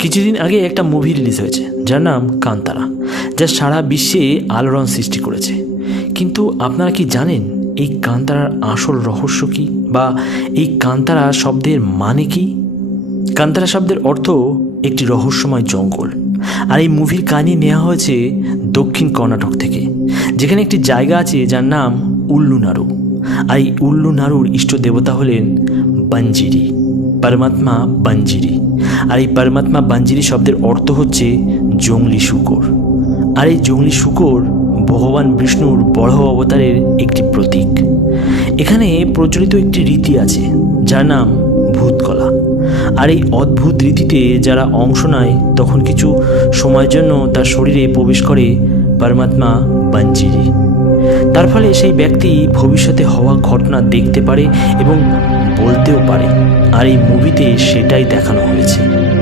কিছুদিন আগে একটা মুভি রিলিজ হয়েছে যার নাম কান্তারা, যা সারা বিশ্বে আলোড়ন সৃষ্টি করেছে। কিন্তু আপনারা কি জানেন এই কান্তারার আসল রহস্য কী, বা এই কান্তারা শব্দের মানে কি? কান্তারা শব্দের অর্থ একটি রহস্যময় জঙ্গল। আর এই মুভির কাহিনী নেওয়া হয়েছে দক্ষিণ কর্ণাটক থেকে, যেখানে একটি জায়গা আছে যার নাম উল্লুনারু। আর এই উল্লুনারুর ইষ্ট দেবতা হলেন বাঞ্জিরি, পরমাত্মা বাঞ্জিরি। আর এই পরমাত্মা বাঞ্জিরি শব্দের অর্থ হচ্ছে জঙ্গলি শূকর। আর এই জঙ্গলি শূকর ভগবান বিষ্ণুর বড় অবতারের একটি প্রতীক। এখানে প্রচলিত একটি রীতি আছে যার নাম ভূতকলা। আর এই অদ্ভুত রীতিতে যারা অংশ নেয় তখন কিছু সময়ের জন্য তার শরীরে প্রবেশ করে পরমাত্মা বাঞ্জিরি। তার ফলে সেই ব্যক্তি ভবিষ্যতে হওয়া ঘটনা দেখতে পারে এবং বলতেও পারে। আর এই মুভিতে সেটাই দেখানো হয়েছে।